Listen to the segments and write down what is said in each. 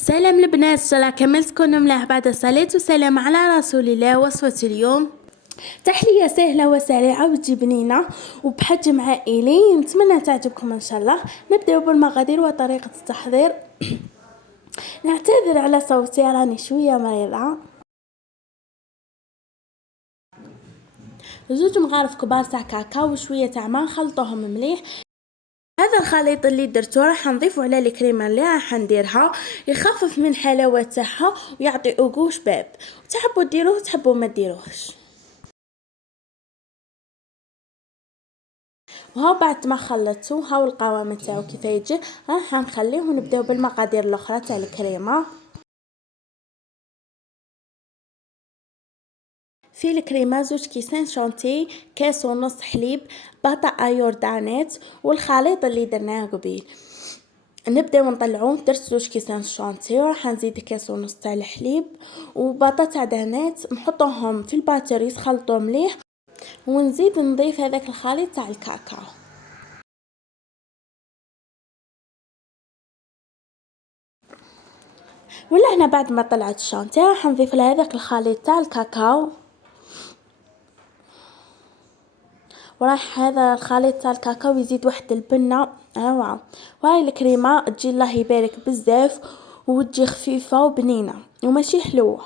سلام البنات، ان شاء الله كملت تكونوا ملاح. بعد الصلاة والسلام على رسول الله. وصفة اليوم تحلية سهلة وسريعة وتجي بنينة وبحجم عائلي، نتمنى تعجبكم ان شاء الله. نبدأ بالمقادير وطريقة التحضير. نعتذر على صوتي، راني شوية مريضة. 2 مغارف كبار تاع كاكاو وشوية تاع ماء، نخلطوهم مليح. هذا الخليط اللي درتو راح نضيفه على الكريمه اللي راح نديرها، يخفف من حلاوه تاعها ويعطي اوغو شباب. تحبوا ديروه تحبوا ما ديروهش. وها بعد ما خلطتو هاو القوام تاعو كيف يجي، راح نخليه ونبداو بالمقادير الاخرى تاع الكريمه. في الكريمه 2 كيسان شونتي، كاس ونص حليب، بطاطا يوردانيت والخليط اللي درناه قبيل. نبداو نطلعوه. درت 2 كيسان شونتي وراح نزيد كاس ونص تاع الحليب وبطاطا دانيت، نحطوهم في الباتر يتخلطوا مليح، ونزيد نضيف هذاك الخليط تاع الكاكاو. ولا هنا بعد ما طلعت الشونتي راح نضيف لها هذاك الخليط تاع الكاكاو، وراح هذا الخليط تاع الكاكاو يزيد واحد البنه روعه. وهاي الكريمه تجي الله يبارك بزاف وتجي خفيفه وبنينه وماشي حلوه.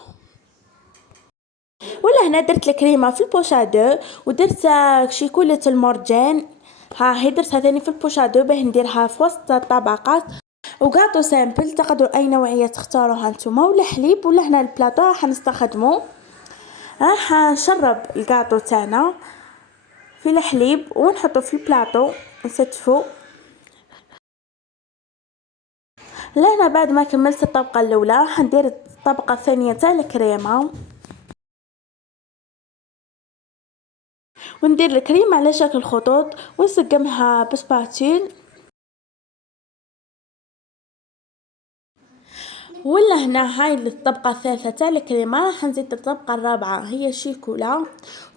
ولا هنا درت الكريمه في البوشادو ودرت شيكوله المرجان، ها هي درتها ثاني في البوشادو باه نديرها في وسط الطبقات. وقاطو سامبل تقدروا اي نوعيه تختاروها نتوما، ولا حليب. ولا هنا البلاطو راح نستخدمه، راح نشرب القاطو تاعنا في الحليب ونحطه في البلاطو نستفو. لهنا بعد ما كملت الطبقه الاولى راح ندير الطبقه الثانيه تاع الكريمه، وندير الكريمه على شكل خطوط ونسقمها بسباتيل. ولا هنا هاي الطبقه الثالثه تاع الكريمه راح نزيد الطبقه الرابعه هي شيكولا.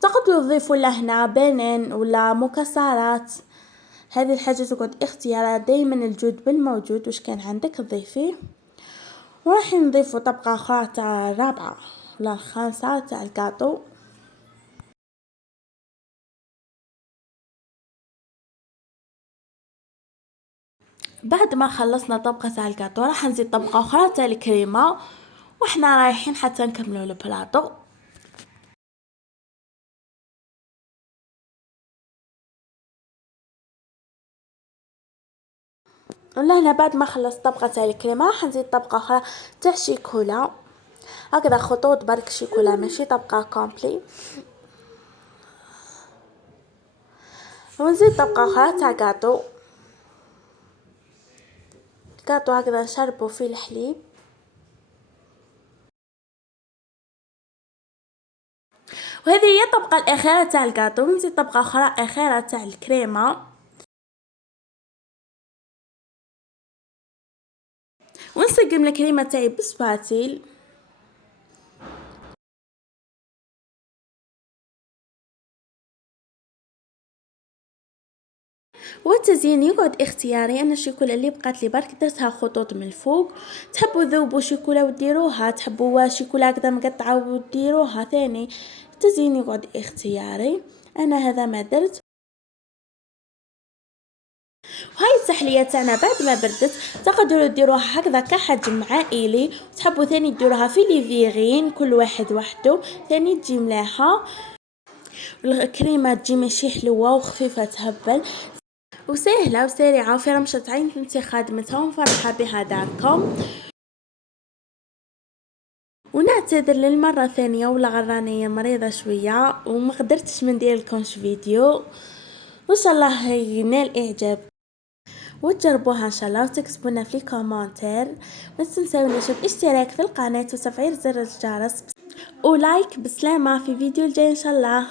تقدروا تضيفوا لهنا بنين ولا مكسرات، هذه الحاجه تقعد اختيارات، دائما الجود بالموجود واش كان عندك تضيفيه. وراح نضيفوا طبقه اخرى تاع الرابعه ولا الخامسه تاع الكاطو. بعد ما خلصنا طبقه تاع الكاطو راح نزيد طبقه اخرى تاع الكريمه، واحنا رايحين حتى نكملوا البلاطو. ولا هنا بعد ما خلصت طبقه تاع الكريمه راح نزيد طبقه اخرى تاع شيكولا، هكذا خطوط برك شيكولا ماشي طبقه كومبلي. ونزيد طبقه اخرى تاع كاطو هكذا نشربوا فيه الحليب. وهذه هي الطبقه الاخيره تاع الكاطو. ونزيد طبقه اخرى اخيره تاع الكريمه ونسقم الكريمه تاعي بسباتيل. والتزيين يقعد اختياري. انا الشيكولا اللي بقات لي برك درتها خطوط من الفوق، تحبوا ذوبوا شيكولا وديروها، تحبوا شيكولا هكذا مقطعه وديروها ثاني. التزيين يقعد اختياري، انا هذا ما درت. وهاي التحليه تاعنا بعد ما بردت تقدروا ديروها هكذا كحجم عائلي، تحبوا ثاني ديروها في ليفيغين كل واحد وحده ثاني تجي ملاحه. الكريمه تجي ماشي حلوه وخفيفه تهبل وسهله وسريعه وفي رمشه عين انت خادمتها ومفرحه بها داركم. ونعتذر للمره الثانيه ولا غرانيه مريضه شويه وما قدرتش ندير لكمش فيديو، وان شاء الله ينال اعجاب وتجربوها ان شاء الله وتكتبونا في الكومنتير. ما تنسونيش الاشتراك في القناه وتفعيل زر الجرس ولايك. بسلامه في فيديو الجاي ان شاء الله.